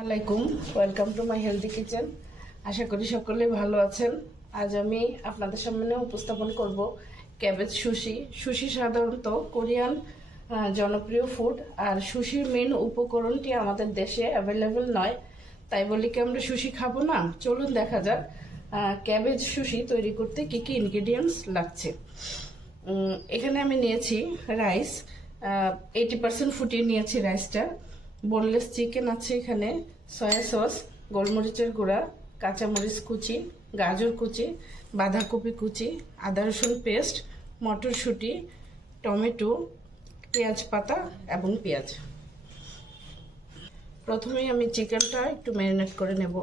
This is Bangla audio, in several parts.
আসসালামাইকুম, welcome to my healthy kitchen. আশা করি সকলে ভালো আছেন। আজ আমি আপনাদের সামনে উপস্থাপন করব ক্যাবেজ সুশি। সুশি সাধারণত কোরিয়ান জনপ্রিয় ফুড, আর সুশির মেন উপকরণটি আমাদের দেশে অ্যাভেলেবেল নয়। তাই বলি কি আমরা সুশি খাবো না? চলুন দেখা যাক ক্যাবেজ সুশি তৈরি করতে কি কি ইনগ্রেডিয়েন্টস লাগছে। এখানে আমি নিয়েছি রাইস, 80% ফুটিয়ে নিয়েছি রাইসটা। বোনলেস চিকেন আছে এখানে, সয়া সস, গোলমরিচের গুঁড়া, কাঁচামরিচ কুচি, গাজর কুচি, বাঁধাকপি কুচি, আদা রসুন পেস্ট, মটরশুঁটি, টমেটো, পেঁয়াজ পাতা এবং পেঁয়াজ। প্রথমেই আমি চিকেনটা একটু ম্যারিনেট করে নেব।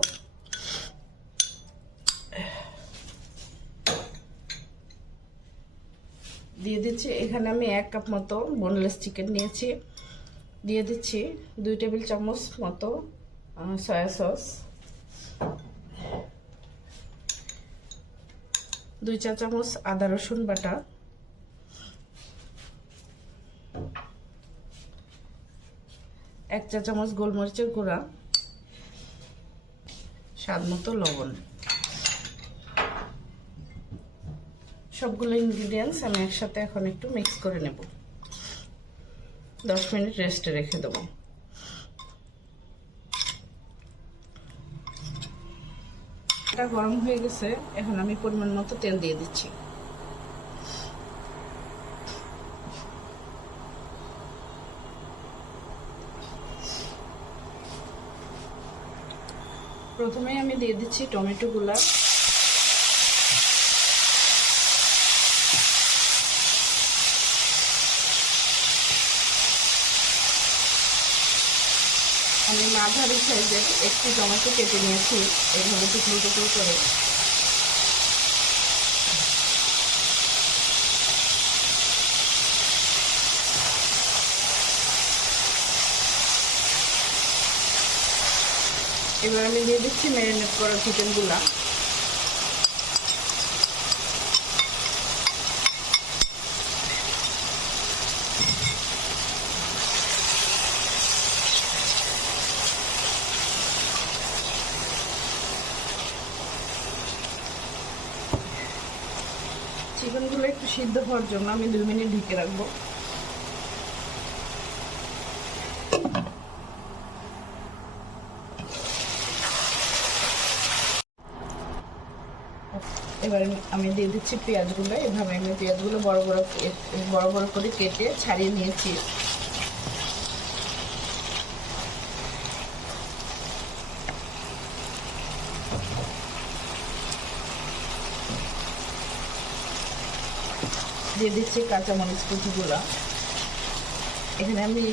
দিয়ে দিচ্ছি এখানে আমি 1 কাপ মতো বোনলেস চিকেন নিয়েছি। দিয়ে দিচ্ছি 2 টেবিল চামচ মতো সয়া সস, 2 চা চামচ আদা রসুন বাটা, 1 চা চামচ গোলমরিচের গুঁড়া, স্বাদ মতো লবণ। সবগুলো ইনগ্রিডিয়েন্টস আমি একসাথে এখন একটু মিক্স করে নেব। 10 মিনিট রেস্টে রেখে দেবো। এটা গরম হয়ে গেছে, এখন আমি পরিমাণ মতো তেল দিয়ে দিচ্ছি। প্রথমে আমি দিয়ে দিচ্ছি টমেটো গুলা। আমি মাঝারি সাইজের একটি টমেটো কেটে নিয়েছি এইভাবে টুকরো টুকরো করে। এবার আমি দিয়ে দিচ্ছি ম্যারিনেট করা চিকেনগুলা। চিকেনগুলো একটু সিদ্ধ হওয়ার জন্য আমি 2 মিনিট ঢেকে রাখবো। এবার আমি দিয়ে দিচ্ছি পেঁয়াজগুলো। এভাবে আমি পেঁয়াজগুলো বড় বড় করে কেটে ছাড়িয়ে নিয়েছি। দিয়ে দিচ্ছি কাঁচামরিচ কুচিগুলো। এখানে আমি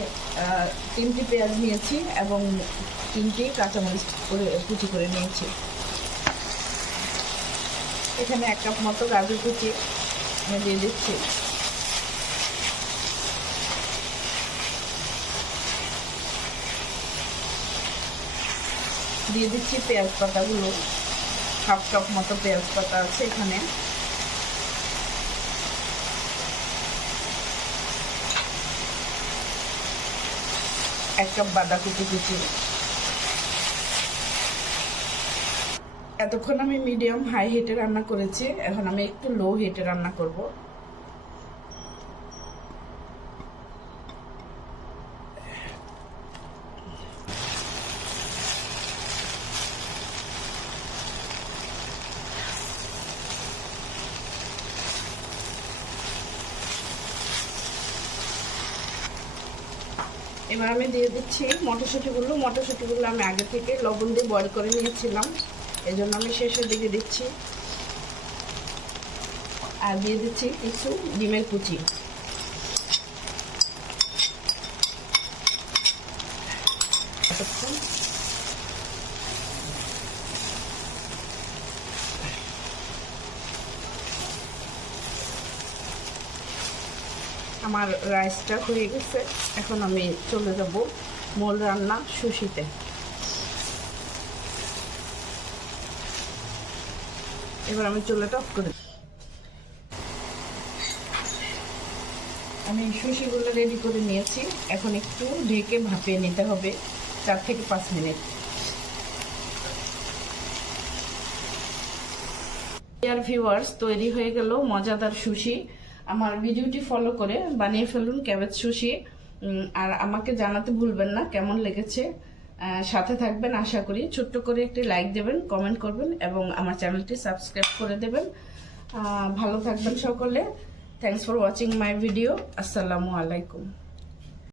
3টি পেঁয়াজ নিয়েছি এবং 3টি কাঁচামরিচ কুচি করে নিয়েছি। এখানে 1 কাপ মতো গাজর কুচি আমি দিয়ে দিচ্ছি। দিয়ে দিচ্ছি পেঁয়াজ পাতাগুলো, 1/2 কাপ মতো পেঁয়াজ পাতা আছে এখানে। এক কাপ বাঁধাকপি কুচি। এতক্ষণ আমি মিডিয়াম হাই হিটে রান্না করেছি, এখন আমি একটু লো হিটে রান্না করব। এবার আমি দিয়ে দিচ্ছি মটরশুঁটিগুলো আমি আগে থেকে লবণ দিয়ে বয়েল করে নিয়েছিলাম, এই জন্য আমি শেষের দিকে দিচ্ছি। আর দিয়ে দিচ্ছি কিছু ডিমের কুচি। আমার রাইসটা হয়ে গেছে, এখন আমি চলে যাব মূল রান্না সুশিতে। এবার আমি চুলাটা অফ করে আমি সুশিগুলো রেডি করে নিয়েছি। এখন একটু ঢেকে ভাপিয়ে নিতে হবে 4 থেকে 5 মিনিট। ডিয়ার ভিউয়ার্স, তৈরি হয়ে গেল মজাদার সুশি। আমার ভিডিওটি ফলো করে বানিয়ে ফেলুন ক্যাবেজ সুশি। আর আমাকে জানাতে ভুলবেন না কেমন লেগেছে। সাথে থাকবেন আশা করি। ছোট্ট করে একটি লাইক দেবেন, কমেন্ট করবেন এবং আমার চ্যানেলটি সাবস্ক্রাইব করে দেবেন। ভালো থাকবেন সকলে। Thanks for watching my video. আসসালামু আলাইকুম।